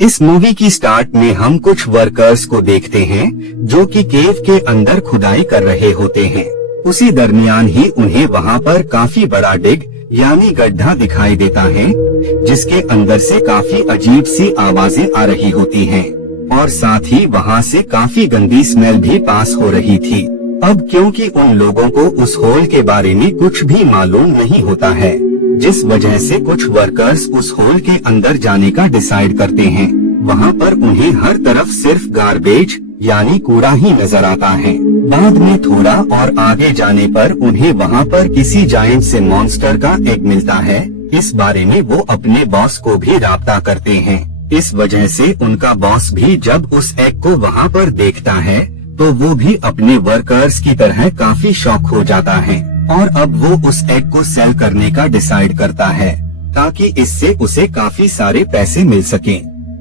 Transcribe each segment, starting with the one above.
इस मूवी की स्टार्ट में हम कुछ वर्कर्स को देखते हैं जो कि केव के अंदर खुदाई कर रहे होते हैं। उसी दरमियान ही उन्हें वहाँ पर काफी बड़ा डिग यानी गड्ढा दिखाई देता है, जिसके अंदर से काफी अजीब सी आवाजें आ रही होती हैं और साथ ही वहाँ से काफी गंदी स्मेल भी पास हो रही थी। अब क्योंकि उन लोगों को उस होल के बारे में कुछ भी मालूम नहीं होता है, जिस वजह से कुछ वर्कर्स उस होल के अंदर जाने का डिसाइड करते हैं। वहाँ पर उन्हें हर तरफ सिर्फ गार्बेज यानी कूड़ा ही नजर आता है। बाद में थोड़ा और आगे जाने पर उन्हें वहाँ पर किसी जायंट से मॉन्स्टर का एग मिलता है। इस बारे में वो अपने बॉस को भी राब्ता करते हैं। इस वजह से उनका बॉस भी जब उस एग को वहाँ पर देखता है तो वो भी अपने वर्कर्स की तरह काफी शॉक हो जाता है और अब वो उस एग को सेल करने का डिसाइड करता है ताकि इससे उसे काफी सारे पैसे मिल सके।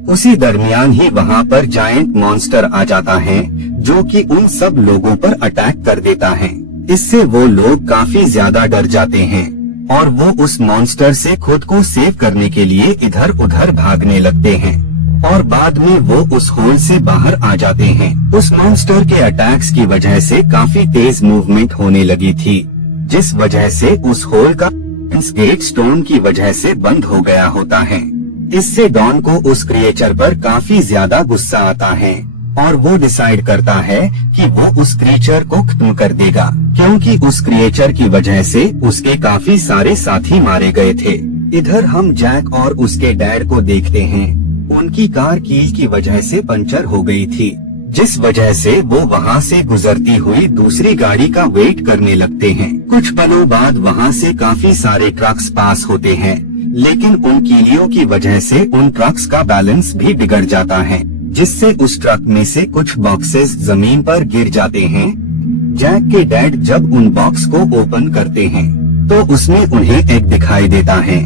उसी दरमियान ही वहाँ पर जायंट मॉन्स्टर आ जाता है जो कि उन सब लोगों पर अटैक कर देता है। इससे वो लोग काफी ज्यादा डर जाते हैं और वो उस मॉन्स्टर से खुद को सेव करने के लिए इधर उधर भागने लगते हैं और बाद में वो उस होल से बाहर आ जाते हैं। उस मॉन्स्टर के अटैक्स की वजह से काफी तेज मूवमेंट होने लगी थी, जिस वजह से उस होल का गेट स्टोन की वजह से बंद हो गया होता है। इससे डॉन को उस क्रिएचर पर काफी ज्यादा गुस्सा आता है और वो डिसाइड करता है कि वो उस क्रिएचर को खत्म कर देगा, क्योंकि उस क्रिएचर की वजह से उसके काफी सारे साथी मारे गए थे। इधर हम जैक और उसके डैड को देखते हैं। उनकी कार कील की वजह से पंचर हो गई थी, जिस वजह से वो वहाँ से गुजरती हुई दूसरी गाड़ी का वेट करने लगते हैं। कुछ पलों बाद वहाँ से काफी सारे ट्रक्स पास होते हैं, लेकिन उन कीलियों की वजह से उन ट्रक्स का बैलेंस भी बिगड़ जाता है, जिससे उस ट्रक में से कुछ बॉक्सेस जमीन पर गिर जाते हैं। जैक के डैड जब उन बॉक्स को ओपन करते हैं तो उसमें उन्हें एग दिखाई देता है।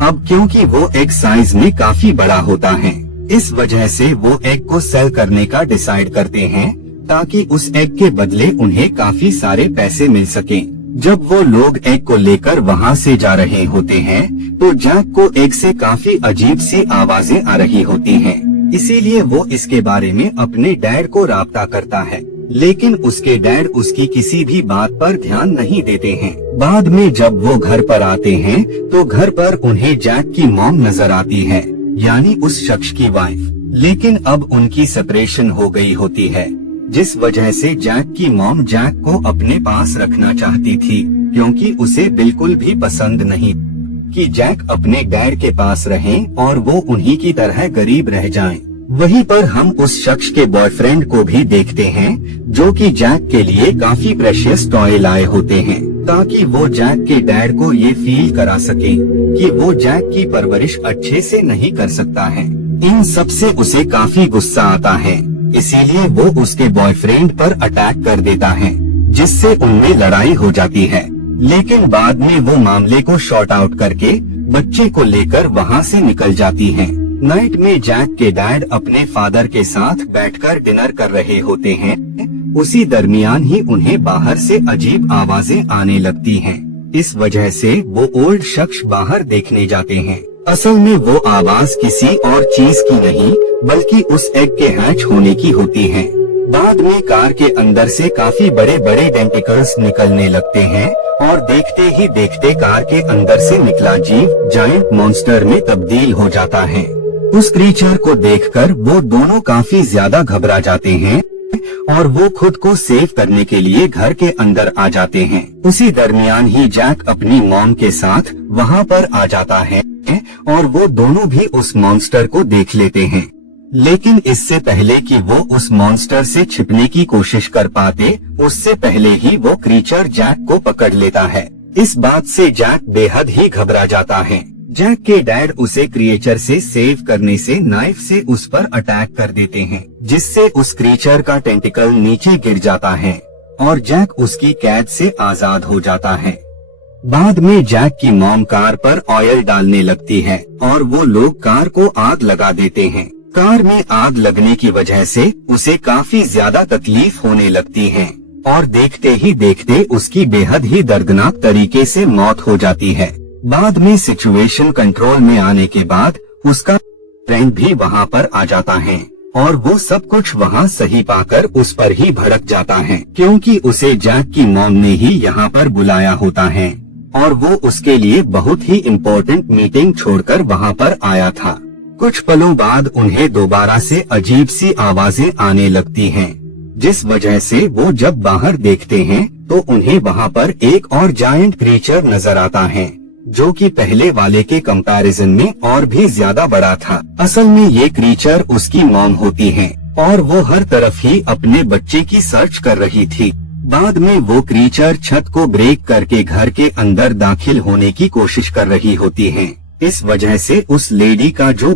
अब क्योंकि वो एग साइज में काफी बड़ा होता है, इस वजह से वो एग को सेल करने का डिसाइड करते हैं ताकि उस एग के बदले उन्हें काफी सारे पैसे मिल सकें। जब वो लोग एग को लेकर वहाँ से जा रहे होते हैं तो जैक को एग से काफी अजीब सी आवाजें आ रही होती हैं। इसीलिए वो इसके बारे में अपने डैड को राब्ता करता है, लेकिन उसके डैड उसकी किसी भी बात पर ध्यान नहीं देते हैं। बाद में जब वो घर पर आते हैं तो घर पर उन्हें जैक की मॉम नजर आती है, यानी उस शख्स की वाइफ। लेकिन अब उनकी सेपरेशन हो गई होती है, जिस वजह से जैक की मॉम जैक को अपने पास रखना चाहती थी, क्योंकि उसे बिल्कुल भी पसंद नहीं कि जैक अपने डैड के पास रहे और वो उन्हीं की तरह गरीब रह जाएं। वहीं पर हम उस शख्स के बॉयफ्रेंड को भी देखते हैं जो कि जैक के लिए काफी प्रेशियस टॉय लाए होते हैं, ताकि वो जैक के डैड को ये फील करा सके कि वो जैक की परवरिश अच्छे से नहीं कर सकता है। इन सब से उसे काफी गुस्सा आता है, इसीलिए वो उसके बॉयफ्रेंड पर अटैक कर देता है, जिससे उनमें लड़ाई हो जाती है। लेकिन बाद में वो मामले को शॉर्ट आउट करके बच्चे को लेकर वहाँ से निकल जाती है। नाइट में जैक के डैड अपने फादर के साथ बैठकर डिनर कर रहे होते हैं। उसी दरमियान ही उन्हें बाहर से अजीब आवाजें आने लगती हैं। इस वजह से वो ओल्ड शख्स बाहर देखने जाते हैं। असल में वो आवाज किसी और चीज की नहीं बल्कि उस एग के हैच होने की होती है। बाद में कार के अंदर से काफी बड़े बड़े टेंटिकल्स निकलने लगते हैं और देखते ही देखते कार के अंदर से निकला जीव जायंट मॉन्स्टर में तब्दील हो जाता है। उस क्रीचर को देखकर वो दोनों काफी ज्यादा घबरा जाते हैं और वो खुद को सेव करने के लिए घर के अंदर आ जाते हैं। उसी दरमियान ही जैक अपनी मॉम के साथ वहाँ पर आ जाता है और वो दोनों भी उस मॉन्स्टर को देख लेते हैं। लेकिन इससे पहले कि वो उस मॉन्स्टर से छिपने की कोशिश कर पाते, उससे पहले ही वो क्रीचर जैक को पकड़ लेता है। इस बात से जैक बेहद ही घबरा जाता है। जैक के डैड उसे क्रिएचर से सेव करने से नाइफ से उस पर अटैक कर देते हैं, जिससे उस क्रीचर का टेंटिकल नीचे गिर जाता है और जैक उसकी कैद से आजाद हो जाता है। बाद में जैक की मॉम कार पर ऑयल डालने लगती है और वो लोग कार को आग लगा देते हैं। कार में आग लगने की वजह से उसे काफी ज्यादा तकलीफ होने लगती है और देखते ही देखते उसकी बेहद ही दर्दनाक तरीके से मौत हो जाती है। बाद में सिचुएशन कंट्रोल में आने के बाद उसका फ्रेंड भी वहाँ पर आ जाता है और वो सब कुछ वहाँ सही पाकर उस पर ही भड़क जाता है, क्योंकि उसे जैक की मॉम ने ही यहाँ पर बुलाया होता है और वो उसके लिए बहुत ही इम्पोर्टेंट मीटिंग छोड़कर वहाँ पर आया था। कुछ पलों बाद उन्हें दोबारा से अजीब सी आवाजें आने लगती हैं, जिस वजह से वो जब बाहर देखते हैं तो उन्हें वहाँ पर एक और जायंट क्रीचर नजर आता है, जो कि पहले वाले के कंपैरिजन में और भी ज्यादा बड़ा था। असल में ये क्रीचर उसकी मॉम होती है और वो हर तरफ ही अपने बच्चे की सर्च कर रही थी। बाद में वो क्रीचर छत को ब्रेक करके घर के अंदर दाखिल होने की कोशिश कर रही होती है। इस वजह से उस लेडी का जो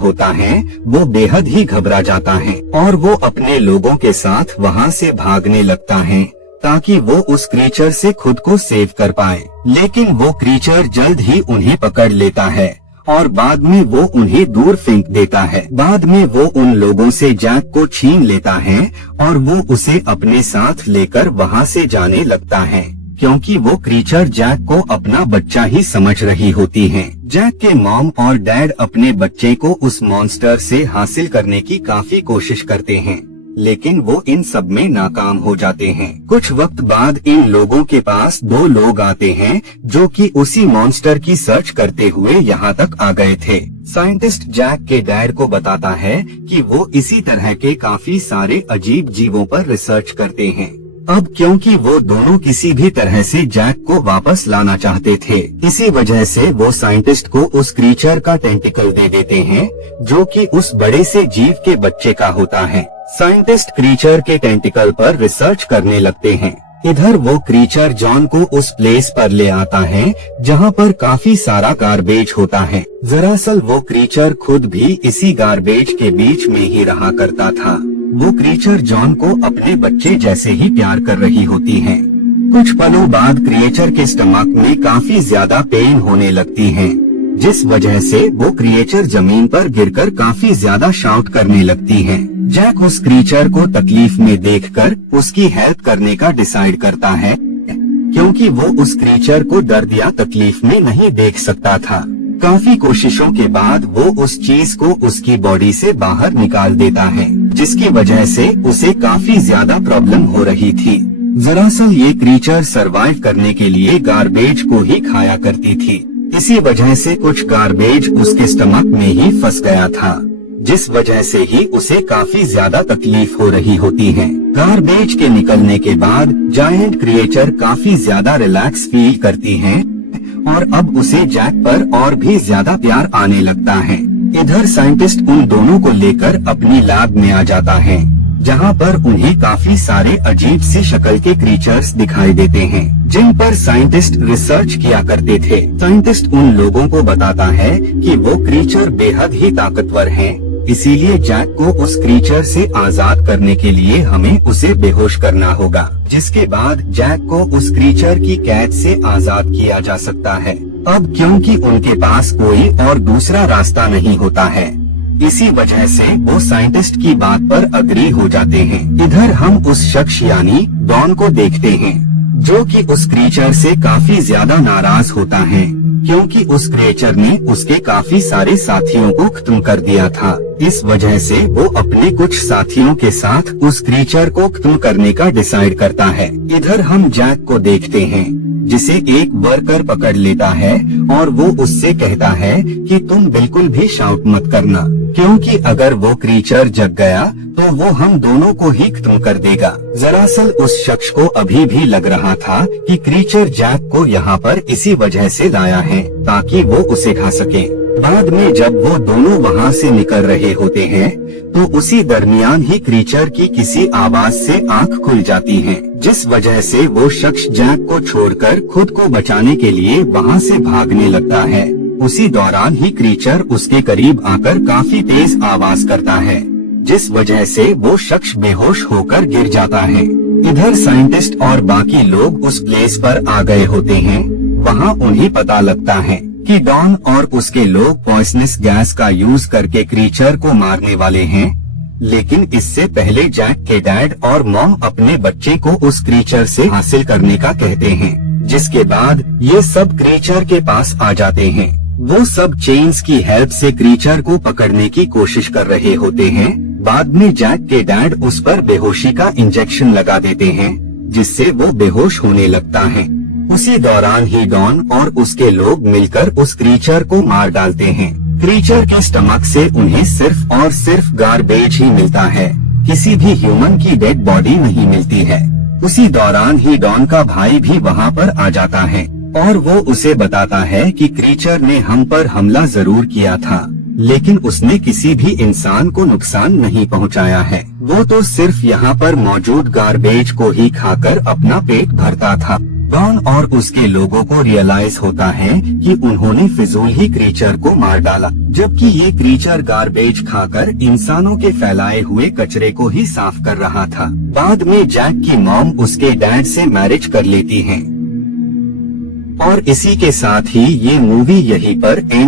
होता है वो बेहद ही घबरा जाता है और वो अपने लोगों के साथ वहाँ से भागने लगता है ताकि वो उस क्रीचर से खुद को सेव कर पाए। लेकिन वो क्रीचर जल्द ही उन्हें पकड़ लेता है और बाद में वो उन्हें दूर फेंक देता है। बाद में वो उन लोगों से जैक को छीन लेता है और वो उसे अपने साथ लेकर वहाँ से जाने लगता है, क्योंकि वो क्रीचर जैक को अपना बच्चा ही समझ रही होती है। जैक के मॉम और डैड अपने बच्चे को उस मॉन्स्टर से हासिल करने की काफी कोशिश करते हैं, लेकिन वो इन सब में नाकाम हो जाते हैं। कुछ वक्त बाद इन लोगों के पास 2 लोग आते हैं जो कि उसी मॉन्स्टर की सर्च करते हुए यहाँ तक आ गए थे। साइंटिस्ट जैक के डैड को बताता है कि वो इसी तरह के काफी सारे अजीब जीवों पर रिसर्च करते हैं। अब क्योंकि वो दोनों किसी भी तरह से जैक को वापस लाना चाहते थे, इसी वजह से वो साइंटिस्ट को उस क्रीचर का टेंटिकल दे देते हैं, जो कि उस बड़े से जीव के बच्चे का होता है। साइंटिस्ट क्रीचर के टेंटिकल पर रिसर्च करने लगते हैं। इधर वो क्रीचर जॉन को उस प्लेस पर ले आता है जहाँ पर काफी सारा गार्बेज होता है। दरअसल वो क्रीचर खुद भी इसी गार्बेज के बीच में ही रहा करता था। वो क्रीचर जॉन को अपने बच्चे जैसे ही प्यार कर रही होती है। कुछ पलों बाद क्रिएचर के स्टमक में काफी ज्यादा पेन होने लगती है, जिस वजह से वो क्रिएचर जमीन पर गिरकर काफी ज्यादा शाउट करने लगती है। जैक उस क्रीचर को तकलीफ में देखकर उसकी हेल्प करने का डिसाइड करता है, क्योंकि वो उस क्रीचर को दर्द या तकलीफ में नहीं देख सकता था। काफी कोशिशों के बाद वो उस चीज को उसकी बॉडी से बाहर निकाल देता है, जिसकी वजह से उसे काफी ज्यादा प्रॉब्लम हो रही थी। दरअसल ये क्रीचर सरवाइव करने के लिए गार्बेज को ही खाया करती थी। इसी वजह से कुछ गार्बेज उसके स्टमक में ही फंस गया था, जिस वजह से ही उसे काफी ज्यादा तकलीफ हो रही होती है। गार्बेज के निकलने के बाद जायंट क्रिएचर काफी ज्यादा रिलैक्स फील करती है और अब उसे जैक पर और भी ज्यादा प्यार आने लगता है। इधर साइंटिस्ट उन दोनों को लेकर अपनी लैब में आ जाता है, जहाँ पर उन्हें काफी सारे अजीब सी शक्ल के क्रीचर्स दिखाई देते हैं, जिन पर साइंटिस्ट रिसर्च किया करते थे। साइंटिस्ट उन लोगों को बताता है कि वो क्रीचर बेहद ही ताकतवर हैं, इसीलिए जैक को उस क्रीचर से आजाद करने के लिए हमें उसे बेहोश करना होगा, जिसके बाद जैक को उस क्रीचर की कैद से आजाद किया जा सकता है। अब क्योंकि उनके पास कोई और दूसरा रास्ता नहीं होता है, इसी वजह से वो साइंटिस्ट की बात पर अग्री हो जाते हैं। इधर हम उस शख्स यानी डॉन को देखते हैं, जो कि उस क्रीचर से काफी ज्यादा नाराज होता है, क्योंकि उस क्रिएचर ने उसके काफी सारे साथियों को खत्म कर दिया था। इस वजह से वो अपने कुछ साथियों के साथ उस क्रीचर को खत्म करने का डिसाइड करता है। इधर हम जैक को देखते हैं, जिसे एक वर्कर पकड़ लेता है और वो उससे कहता है कि तुम बिल्कुल भी शाउट मत करना, क्योंकि अगर वो क्रीचर जग गया तो वो हम दोनों को ही खत्म कर देगा। दरअसल उस शख्स को अभी भी लग रहा था कि क्रीचर जैक को यहाँ पर इसी वजह से लाया है ताकि वो उसे खा सके। बाद में जब वो दोनों वहाँ से निकल रहे होते हैं तो उसी दरमियान ही क्रीचर की किसी आवाज से आंख खुल जाती है, जिस वजह से वो शख्स जैक को छोड़कर खुद को बचाने के लिए वहाँ से भागने लगता है। उसी दौरान ही क्रीचर उसके करीब आकर काफी तेज आवाज करता है, जिस वजह से वो शख्स बेहोश होकर गिर जाता है। इधर साइंटिस्ट और बाकी लोग उस प्लेस पर आ गए होते हैं। वहाँ उन्हें पता लगता है कि डॉन और उसके लोग पॉइजनस गैस का यूज करके क्रीचर को मारने वाले हैं, लेकिन इससे पहले जैक के डैड और मॉम अपने बच्चे को उस क्रीचर से हासिल करने का कहते हैं, जिसके बाद ये सब क्रीचर के पास आ जाते हैं। वो सब चेन्स की हेल्प से क्रीचर को पकड़ने की कोशिश कर रहे होते हैं। बाद में जैक के डैड उस पर बेहोशी का इंजेक्शन लगा देते हैं, जिससे वो बेहोश होने लगता है। उसी दौरान ही डॉन और उसके लोग मिलकर उस क्रीचर को मार डालते हैं। क्रीचर के स्टमक से उन्हें सिर्फ और सिर्फ गार्बेज ही मिलता है, किसी भी ह्यूमन की डेड बॉडी नहीं मिलती है। उसी दौरान ही डॉन का भाई भी वहाँ पर आ जाता है और वो उसे बताता है कि क्रीचर ने हम पर हमला जरूर किया था, लेकिन उसने किसी भी इंसान को नुकसान नहीं पहुँचाया है। वो तो सिर्फ यहाँ पर मौजूद गार्बेज को ही खाकर अपना पेट भरता था। डॉन और उसके लोगों को रियलाइज होता है कि उन्होंने फिजूल ही क्रीचर को मार डाला, जबकि ये क्रीचर गार्बेज खाकर इंसानों के फैलाए हुए कचरे को ही साफ कर रहा था। बाद में जैक की मॉम उसके डैड से मैरिज कर लेती हैं। और इसी के साथ ही ये मूवी यहीं पर एंड